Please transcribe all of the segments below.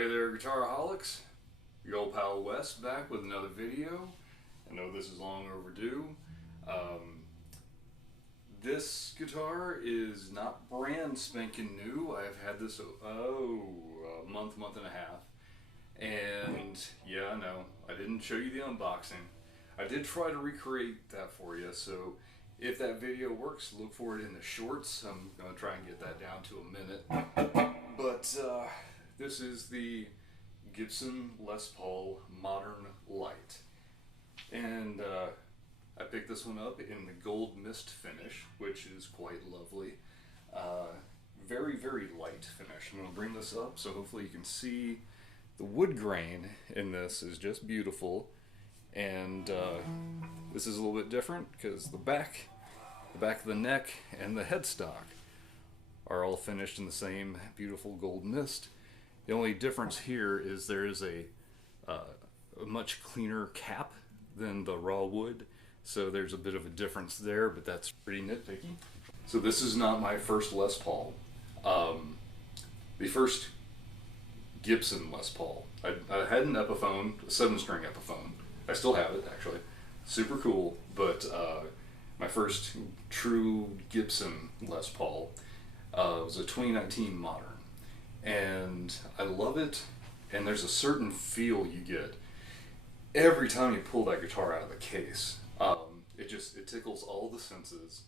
Hey there, Guitaraholics. Your old pal Wes back with another video. I know this is long overdue. This guitar is not brand spanking new. I've had this a month and a half. And yeah, I know, I didn't show you the unboxing. I did try to recreate that for you, so if that video works, look for it in the shorts. I'm going to try and get that down to a minute. But this is the Gibson Les Paul Modern Lite. And I picked this one up in the gold mist finish, which is quite lovely. Very, very light finish. I'm going to bring this up so hopefully you can see the wood grain in this is just beautiful. And this is a little bit different because the back of the neck and the headstock are all finished in the same beautiful gold mist. The only difference here is there is a much cleaner cap than the raw wood, so there's a bit of a difference there, but that's pretty nitpicky. So this is not my first Les Paul. The first Gibson Les Paul. I had an Epiphone, a 7-string Epiphone. I still have it, actually. Super cool, but my first true Gibson Les Paul was a 2019 Modern. And I love it, and there's a certain feel you get every time you pull that guitar out of the case. It tickles all the senses.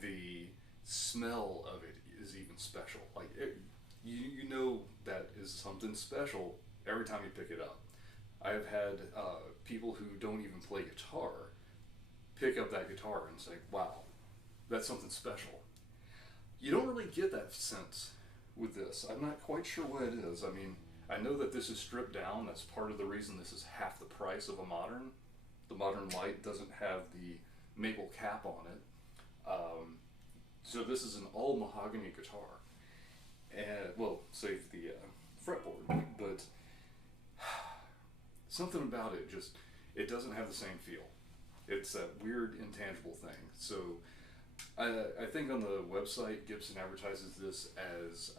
The smell of it is even special. Like you know that is something special every time you pick it up. I have had people who don't even play guitar pick up that guitar and say, "Wow, that's something special." You don't really get that sense with this. I'm not quite sure what it is. I mean, I know that this is stripped down. That's part of the reason this is half the price of a Modern. The Modern Lite doesn't have the maple cap on it. So this is an all mahogany guitar. And, well, save the fretboard, but something about it it doesn't have the same feel. It's that weird intangible thing. So I think on the website, Gibson advertises this as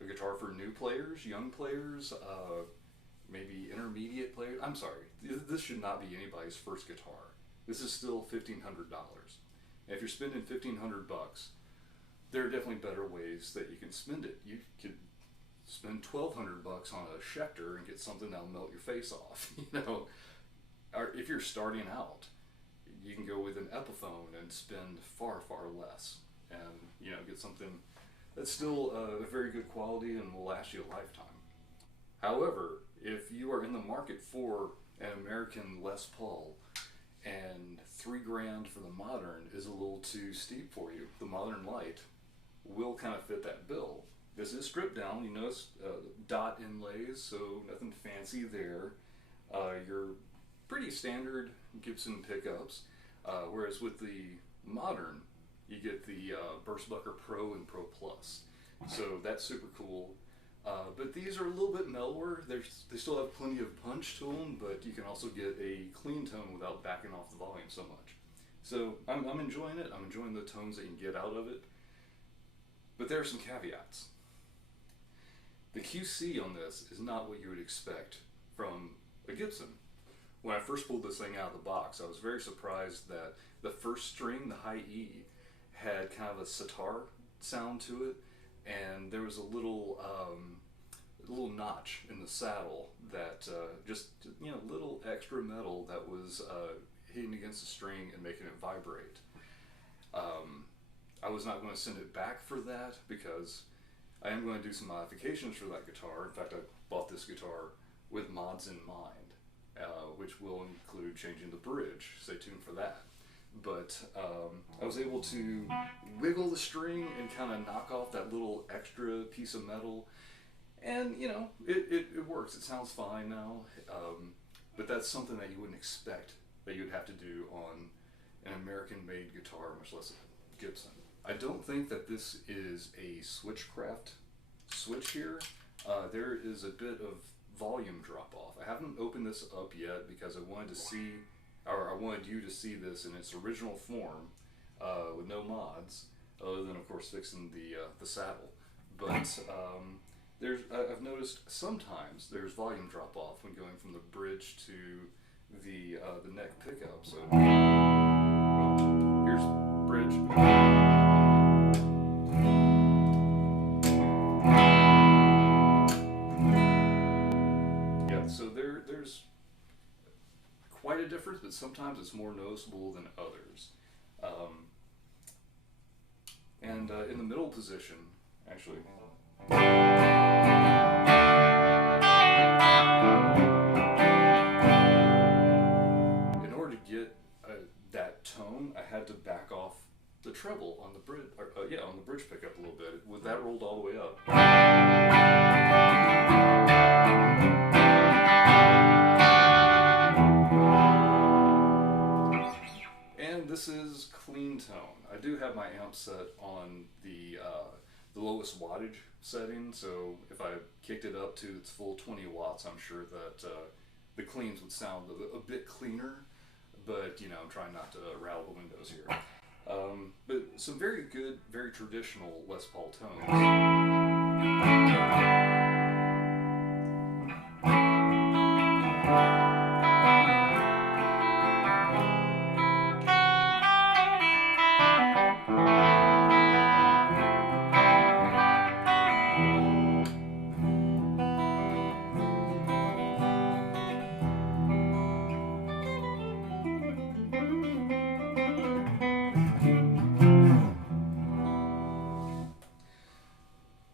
a guitar for new players, young players, maybe intermediate players. I'm sorry, this should not be anybody's first guitar. This is still $1,500. And if you're spending $1,500, there are definitely better ways that you can spend it. You could spend $1,200 on a Schecter and get something that'll melt your face off. You know, or if you're starting out, you can go with an Epiphone and spend far less, and get something that's still very good quality and will last you a lifetime. However, if you are in the market for an American Les Paul, and $3,000 for the Modern is a little too steep for you, the Modern Lite will kind of fit that bill. This is stripped down. You notice dot inlays, so nothing fancy there. Your pretty standard Gibson pickups, whereas with the Modern, you get the Burstbucker Pro and Pro Plus. So that's super cool. But these are a little bit mellower. They still have plenty of punch to them, but you can also get a clean tone without backing off the volume so much. So I'm enjoying it. I'm enjoying the tones that you can get out of it. But there are some caveats. The QC on this is not what you would expect from a Gibson. When I first pulled this thing out of the box, I was very surprised that the first string, the high E, had kind of a sitar sound to it, and there was a little notch in the saddle that little extra metal that was hitting against the string and making it vibrate. I was not going to send it back for that because I am going to do some modifications for that guitar. In fact, I bought this guitar with mods in mind, which will include changing the bridge. Stay tuned for that. But I was able to wiggle the string and kind of knock off that little extra piece of metal, and it works. It sounds fine now, but that's something that you wouldn't expect that you'd have to do on an American-made guitar, much less a Gibson. I don't think that this is a Switchcraft switch here. There is a bit of volume drop off. I haven't opened this up yet because I wanted you to see this in its original form with no mods, other than of course fixing the saddle. But I've noticed sometimes there's volume drop off when going from the bridge to the neck pickup. So here's bridge. Yeah, so there's quite a difference, but sometimes it's more noticeable than others. Um, and in the middle position, actually. In order to get that tone, I had to back off the treble on the bridge, yeah, on the bridge pickup a little bit. With that rolled all the way up. And this is clean tone. I do have my amp set on the lowest wattage setting, so if I kicked it up to its full 20 watts, I'm sure that the cleans would sound a bit cleaner, but you know, I'm trying not to rattle the windows here. But some very good, very traditional Les Paul tones.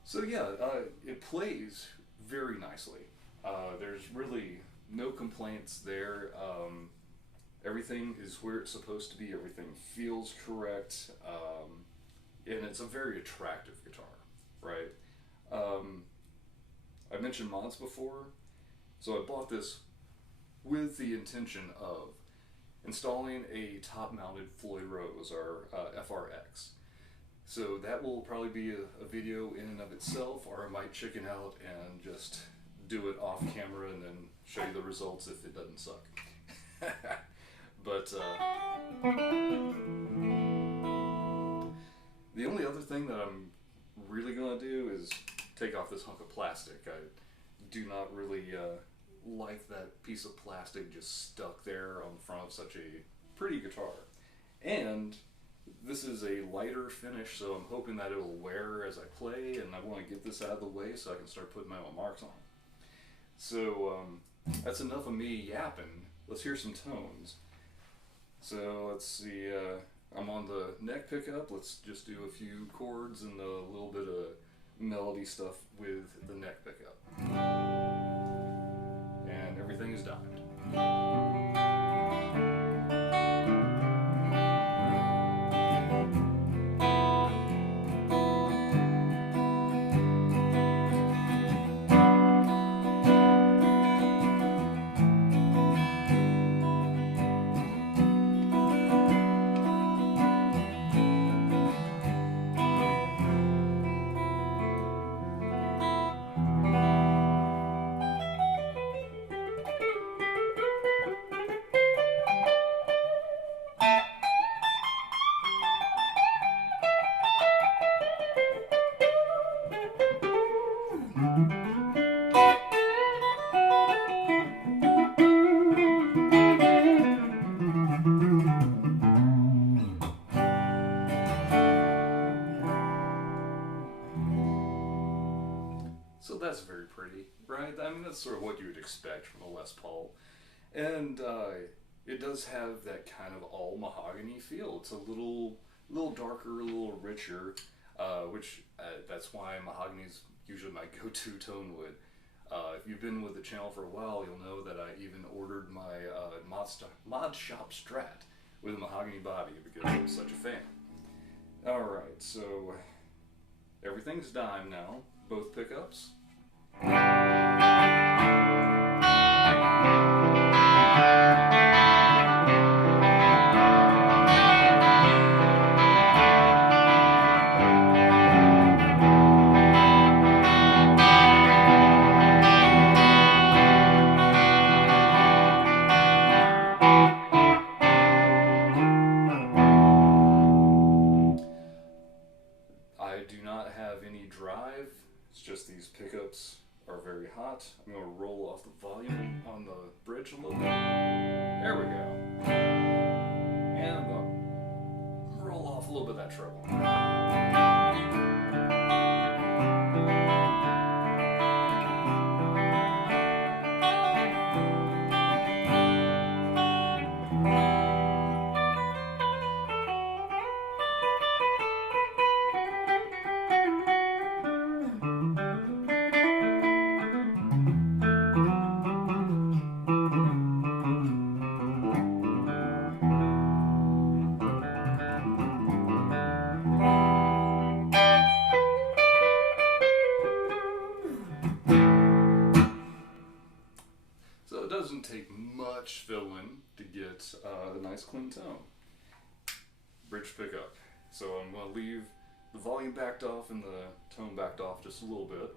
So yeah, it plays very nicely. There's really no complaints there. Everything is where it's supposed to be. Everything feels correct, and it's a very attractive guitar, right? I mentioned mods before, so I bought this with the intention of installing a top-mounted Floyd Rose, or FRX. So that will probably be a video in and of itself, or I might chicken out and just do it off camera and then show you the results if it doesn't suck. But the only other thing that I'm really going to do is take off this hunk of plastic. I do not really like that piece of plastic just stuck there on the front of such a pretty guitar. And this is a lighter finish, so I'm hoping that it'll wear as I play, and I want to get this out of the way so I can start putting my own marks on it. So that's enough of me yapping. Let's hear some tones. So let's see, I'm on the neck pickup. Let's just do a few chords and a little bit of melody stuff with the neck pickup. And everything is dimed. So that's very pretty, right? I mean, that's sort of what you would expect from a Les Paul. And it does have that kind of all mahogany feel. It's a little darker, a little richer, which that's why mahogany is usually my go-to tone wood. If you've been with the channel for a while, you'll know that I even ordered my Mod Shop Strat with a mahogany body because I'm such a fan. Alright, so everything's dime now. Both pickups. I do not have any drive. It's just these pickups very hot. I'm going to roll off the volume on the bridge a little bit. There we go. And I'm going to roll off a little bit of that treble. It doesn't take much fill-in to get a nice clean tone. Bridge pickup. So I'm going to leave the volume backed off and the tone backed off just a little bit.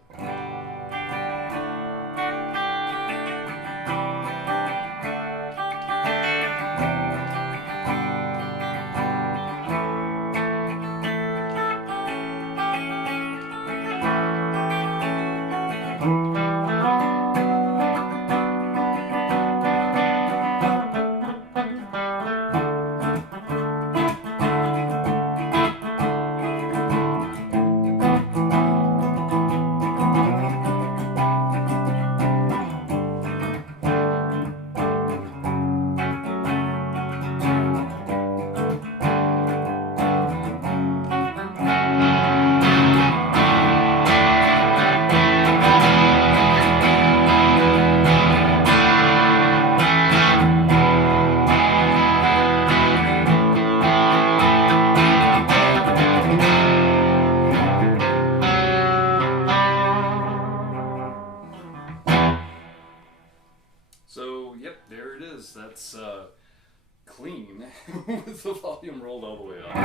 So, yep, there it is. That's clean with the volume rolled all the way up.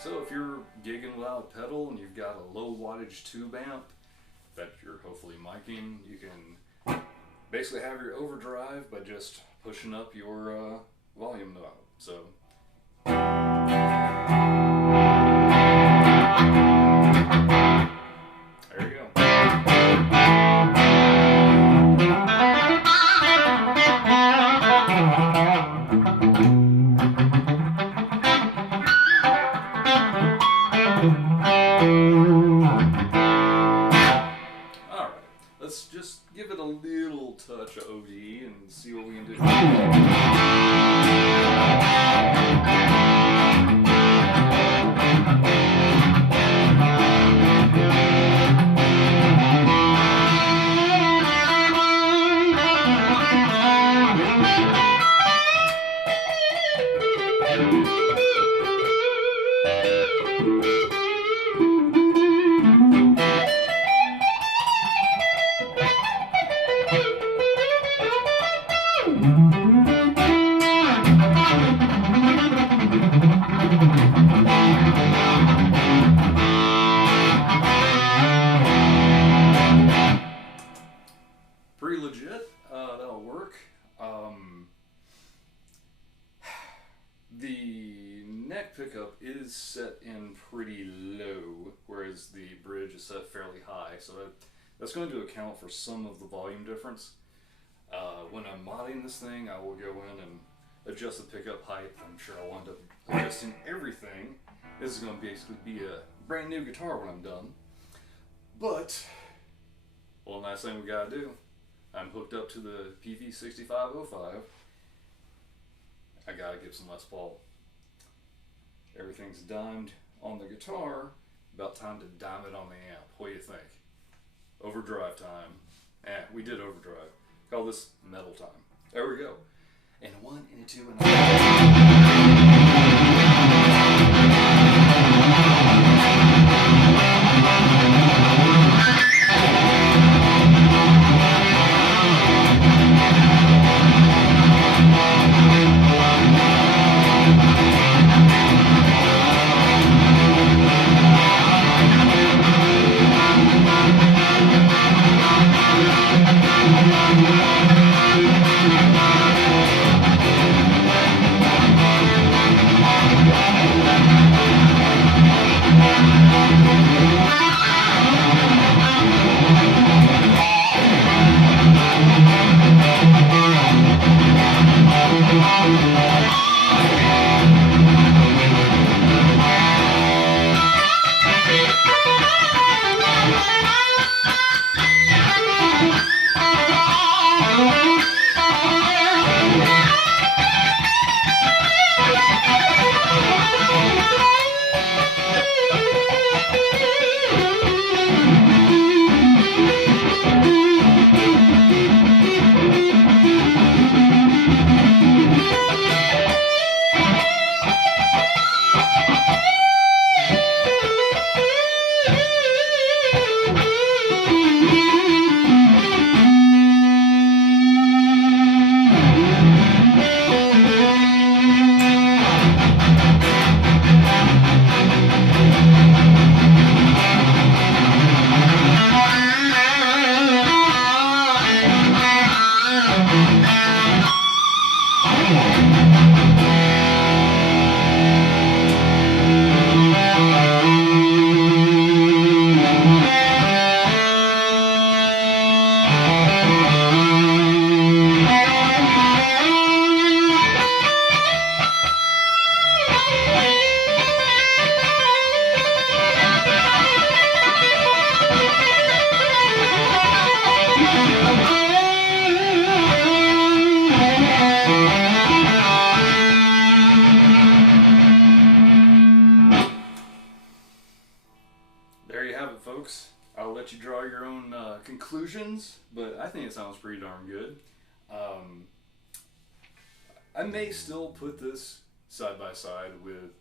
So if you're gigging without a pedal and you've got a low wattage tube amp that you're hopefully miking, you can basically have your overdrive by just pushing up your volume knob. So there you go. Alright, let's just give it a little touch of OD and see what we can do. Pretty legit, that'll work. The neck pickup is set in pretty low, whereas the bridge is set fairly high, so that's going to account for some of the volume difference. When I'm modding this thing, I will go in and adjust the pickup height. I'm sure I'll wind up adjusting everything. This is going to basically be a brand new guitar when I'm done. But, one last thing we gotta do. I'm hooked up to the Peavey 6505. I got a Gibson Les Paul. Everything's dimed on the guitar. About time to dime it on the amp. What do you think? Overdrive time. We did overdrive. Call this metal time. There we go. And a 1 and a 2 and a I'll let you draw your own conclusions, but I think it sounds pretty darn good. I may still put this side by side with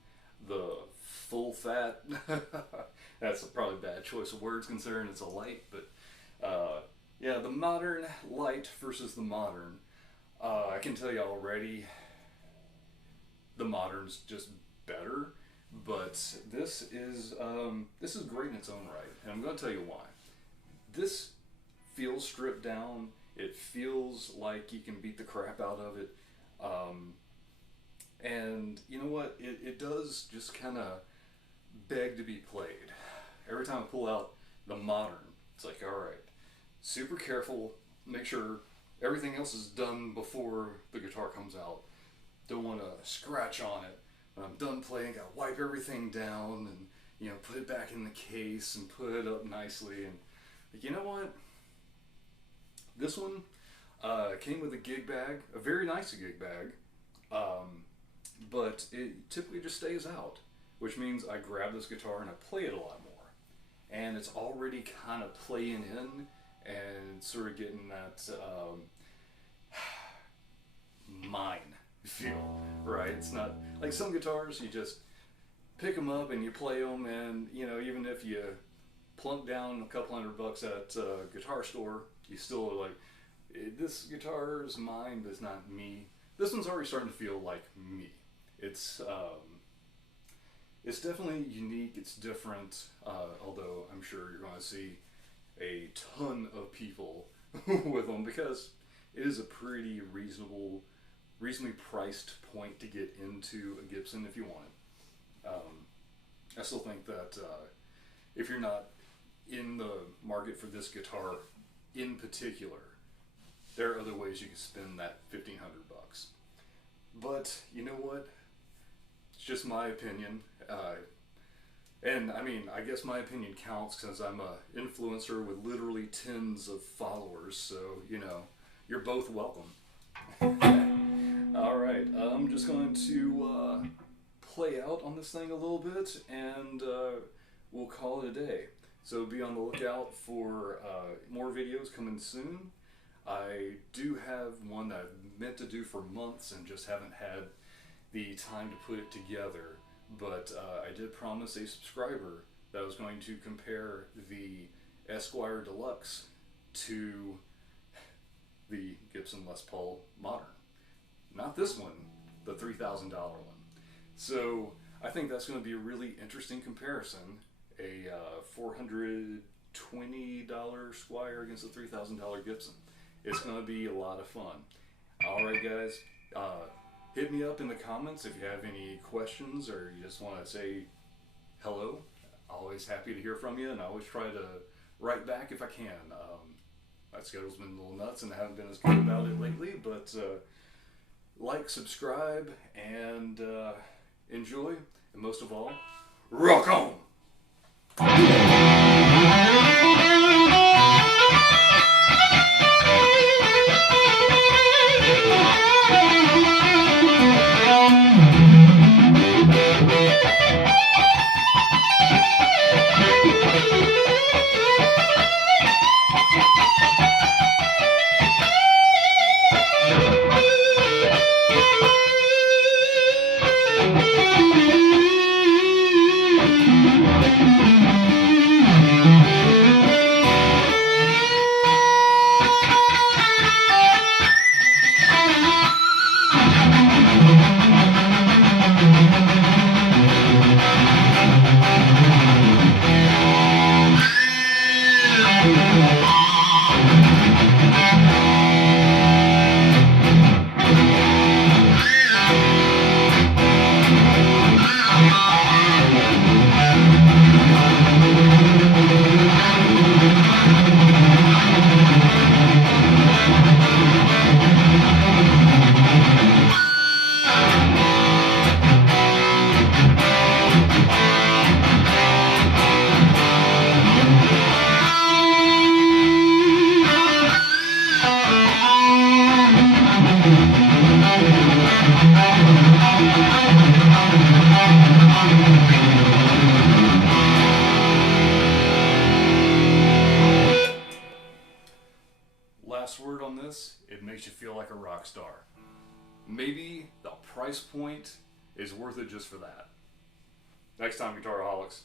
the full fat. That's probably a bad choice of words considering it's a Lite, but yeah, the modern Lite versus the modern. I can tell you already, the modern's just better, but this is great in its own right, and I'm going to tell you why. This feels stripped down. It feels like you can beat the crap out of it, and you know what? It does just kind of beg to be played. Every time I pull out the modern, it's like, all right, super careful, make sure everything else is done before the guitar comes out. Don't want to scratch on it. When I'm done playing, gotta wipe everything down and, you know, put it back in the case and put it up nicely. And you know what? This one came with a gig bag, a very nice gig bag, but it typically just stays out, which means I grab this guitar and I play it a lot more. And it's already kind of playing in and sort of getting that mine feel, right? It's not like some guitars, you just pick them up and you play them, and you know, even if you plunk down a couple $100 at a guitar store, you still are like, this guitar is mine, but it's not me. This one's already starting to feel like me. It's definitely unique, it's different, although I'm sure you're going to see a ton of people with them because it is a pretty reasonably priced point to get into a Gibson if you want it. I still think that if you're not in the market for this guitar in particular, there are other ways you can spend that $1,500. But you know what? It's just my opinion. And I mean, I guess my opinion counts because I'm an influencer with literally tens of followers, so, you know, you're both welcome. Alright, I'm just going to play out on this thing a little bit, and we'll call it a day. So be on the lookout for more videos coming soon. I do have one that I've meant to do for months and just haven't had the time to put it together. But I did promise a subscriber that I was going to compare the Esquire Deluxe to the Gibson Les Paul Modern. Not this one, the $3,000 one. So I think that's going to be a really interesting comparison. A $420 Squire against a $3,000 Gibson. It's going to be a lot of fun. Alright guys, hit me up in the comments if you have any questions or you just want to say hello. Always happy to hear from you, and I always try to write back if I can. My schedule's been a little nuts and I haven't been as good about it lately, but like, subscribe, and enjoy, and most of all, rock on! this, it makes you feel like a rock star. Maybe the price point is worth it just for that. Next time, Guitaraholics.